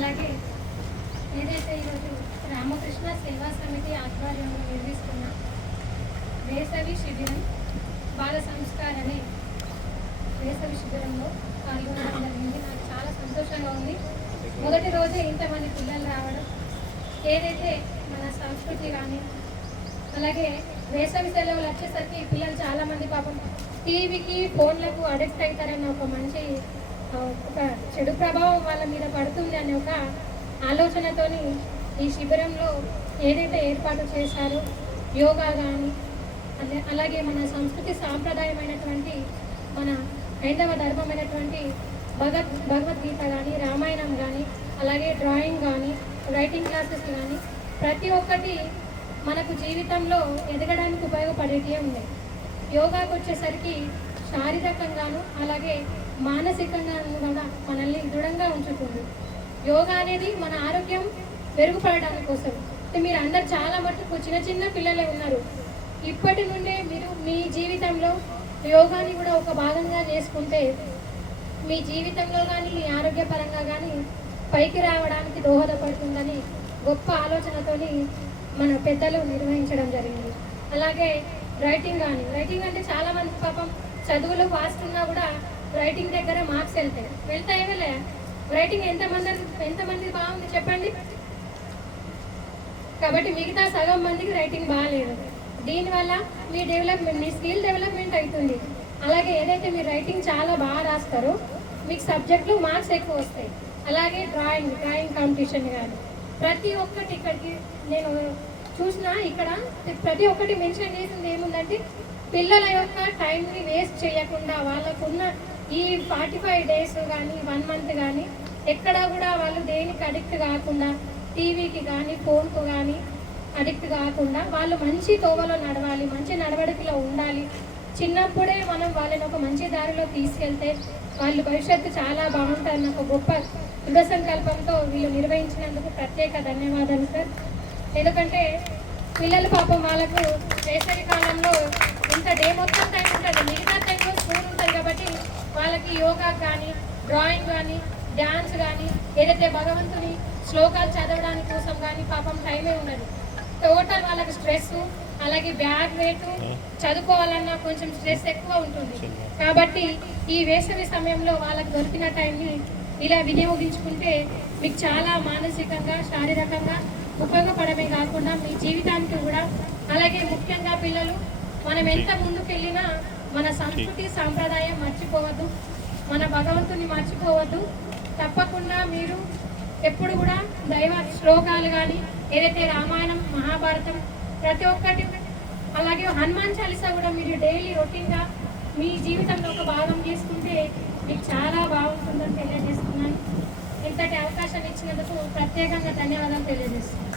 అలాగే ఏదైతే ఈరోజు రామకృష్ణ సేవా సమితి ఆధ్వర్యంలో నిర్వహిస్తున్న వేసవి శిబిరం బాల సంస్కార్ అనే వేసవి శిబిరంలో పాల్గొనడం జరిగింది. నాకు చాలా సంతోషంగా ఉంది. మొదటి రోజే ఇంతమంది పిల్లలు రావడం, ఏదైతే మన సంస్కృతి కానీ అలాగే వేసవి సెలవులు వచ్చేసరికి పిల్లలు చాలామంది పాపం టీవీకి ఫోన్లకు అడిక్ట్ అవుతారన్న ఒక చెడు ప్రభావం వాళ్ళ మీద పడుతుంది అనే ఒక ఆలోచనతోని ఈ శిబిరంలో ఏదైతే ఏర్పాటు చేశారో యోగా కానీ అలాగే మన సంస్కృతి సాంప్రదాయమైనటువంటి మన హైందవ ధర్మమైనటువంటి భగవద్గీత కానీ రామాయణం కానీ అలాగే డ్రాయింగ్ కానీ రైటింగ్ క్లాసెస్ కానీ ప్రతి ఒక్కటి మనకు జీవితంలో ఎదగడానికి ఉపయోగపడేటివే ఉన్నాయి. యోగాకు వచ్చేసరికి శారీరకంగాను అలాగే మానసికంగాను కూడా మనల్ని దృఢంగా ఉంచుతుంది. యోగా అనేది మన ఆరోగ్యం మెరుగుపడడానికి కోసం. మీరు అందరు చాలా మటుకు చిన్న చిన్న పిల్లలే ఉన్నారు. ఇప్పటి నుండే మీరు మీ జీవితంలో యోగాని కూడా ఒక భాగంగా చేసుకుంటే మీ జీవితంలో కానీ మీ ఆరోగ్యపరంగా కానీ పైకి రావడానికి దోహదపడుతుందని గొప్ప ఆలోచనతోని మన పెద్దలు నిర్వహించడం జరిగింది. అలాగే రైటింగ్ అంటే చాలామంది పాపం చదువులు వాస్తున్నా కూడా రైటింగ్ దగ్గర మార్క్స్ వెళ్తాయి వెళ్ళే రైటింగ్ ఎంతమంది బాగుంది చెప్పండి. కాబట్టి మిగతా సగం మందికి రైటింగ్ బాగాలేదు. దీనివల్ల మీ స్కిల్ డెవలప్మెంట్ అవుతుంది. అలాగే ఏదైతే మీరు రైటింగ్ చాలా బాగా రాస్తారో మీకు సబ్జెక్టులు మార్క్స్ ఎక్కువ వస్తాయి. అలాగే డ్రాయింగ్ కాంపిటీషన్ కానీ ప్రతి ఒక్కటి ఇక్కడికి నేను చూసినా ఇక్కడ ప్రతి ఒక్కటి మెన్షన్ చేసింది ఏముందంటే పిల్లల యొక్క టైంని వేస్ట్ చేయకుండా వాళ్ళకున్న ఈ 45 డేస్ కానీ 1 మంత్ కానీ ఎక్కడా కూడా వాళ్ళు దేనికి అడిక్ట్ కాకుండా టీవీకి కానీ ఫోన్కు కానీ అడిక్ట్ కాకుండా వాళ్ళు మంచి తోవలో నడవాలి, మంచి నడవడికలో ఉండాలి. చిన్నప్పుడే మనం వాళ్ళని ఒక మంచి దారిలో తీసుకెళ్తే వాళ్ళు భవిష్యత్తు చాలా బాగుంటుందన్న ఒక గొప్ప దృఢ సంకల్పంతో వీళ్ళు నిర్వహించినందుకు ప్రత్యేక ధన్యవాదాలు సార్. ఎందుకంటే పిల్లలు పాపం వాళ్ళకు వేసవి కాలంలో ఇంత డే మొత్తం టైం ఉంటుంది, మిగతా టైంలో స్కూల్ ఉంటుంది కాబట్టి వాళ్ళకి యోగా కానీ డ్రాయింగ్ కానీ డ్యాన్స్ కానీ ఏదైతే భగవంతుని శ్లోకాలు చదవడానికి కోసం కానీ పాపం టైమే ఉన్నది. టోటల్ వాళ్ళకి స్ట్రెస్ అలాగే బ్యాగ్ వెయిట్ చదువుకోవాలన్నా కొంచెం స్ట్రెస్ ఎక్కువ ఉంటుంది. కాబట్టి ఈ వేసవి సమయంలో వాళ్ళకి దొరికిన టైంని ఇలా వినియోగించుకుంటే మీకు చాలా మానసికంగా శారీరకంగా ఉపయోగపడమే కాకుండా మీ జీవితానికి కూడా అలాగే ముఖ్యంగా పిల్లలు మనం ఎంత ముందుకెళ్ళినా మన సంస్కృతి సాంప్రదాయం మర్చిపోవద్దు, మన భగవంతుని మర్చిపోవద్దు. తప్పకుండా మీరు ఎప్పుడు కూడా దైవ శ్లోకాలు కానీ ఏదైతే రామాయణం మహాభారతం ప్రతి ఒక్కటి అలాగే హనుమాన్ చాలీసా కూడా మీరు డైలీ రొటీన్గా మీ జీవితంలో ఒక భాగం చేసుకుంటే మీకు చాలా బాగుంటుందని తెలియజేస్తున్నాను. ఇంతటి అవకాశం ఇచ్చినందుకు ప్రత్యేకంగా ధన్యవాదాలు తెలియజేస్తున్నాను.